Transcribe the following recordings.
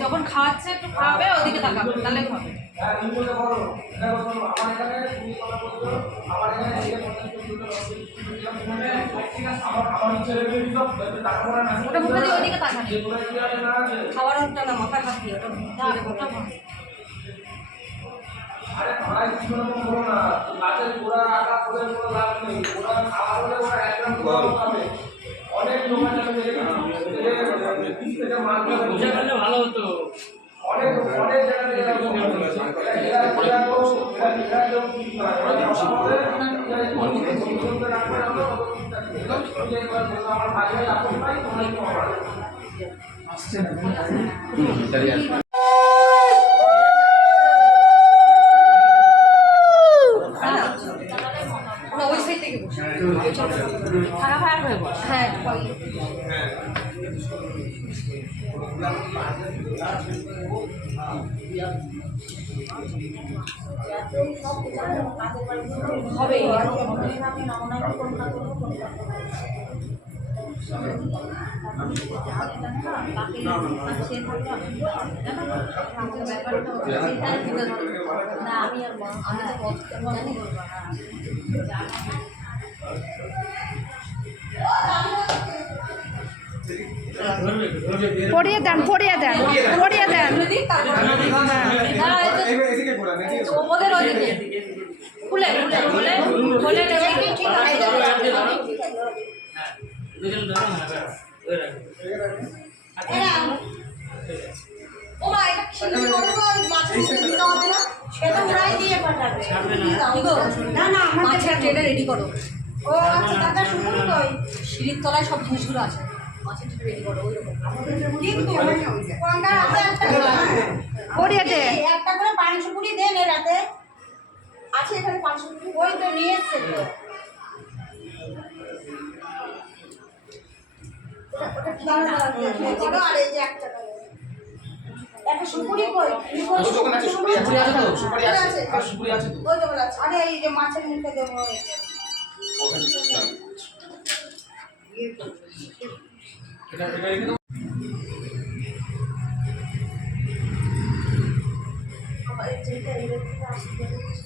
যখন খাওয়াচ্ছে একটু খাওয়াবে, ওদিকে তাকাবে, তাহলে খাবে। ওটা মুখে দিয়ে ওদিকে তাকাবে, খাওয়ার ওটা না, মাথায় হাত দিয়ে ওটা আরে ভাই কিছু রকম বলো না, গাছের গোড়া আটা করে কোনো লাভ নেই, ওরা খাওয়া হলে ওরা একদম খাবে। অনেক লোক আছে থেকে মাছ বুঝে গেলে ভালো হতো। অনেক অনেক জায়গায় আসছে না। ওই সাইড থেকে থাকা ফায়ার হয়ে বস। হ্যাঁ হবে না, আমি আর পড়িয়ে দেন পড়িয়ে দেন পড়িয়ে দেন। ওদের ওইদিকে খুলে খুলে খুলে খুলে মাছের ট্রেটা রেডি করো। সিঁড়ির তলায় সব জিনিসগুলো আছে, মাছের ট্রেটা রেডি করো। পড়িয়ে দে একটা করে পাঁচশো কুড়ি দেন এর রাতে আছে এখানে 500 কুড়ি ওই তো নিয়ে এসছে তো ওটা আর এই যে একটা একটা সুপুরি কই দোকান আছে, সুপুরি আছে তো, সুপুরি আছে আর সুপুরি আছে তো ওই দোকান আছে। আরে এই যে মাছের মুখে দেব ওখানে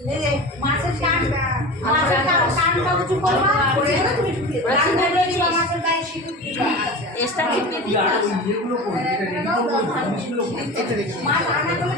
এটা মাছের কানটা উঁচু করবা, তুমি ঢুকিয়ে দাও। মাছের গায়ে সিঁদুর দিবা, এক্সট্রা চিপকে দিবা। মাছ আনা করে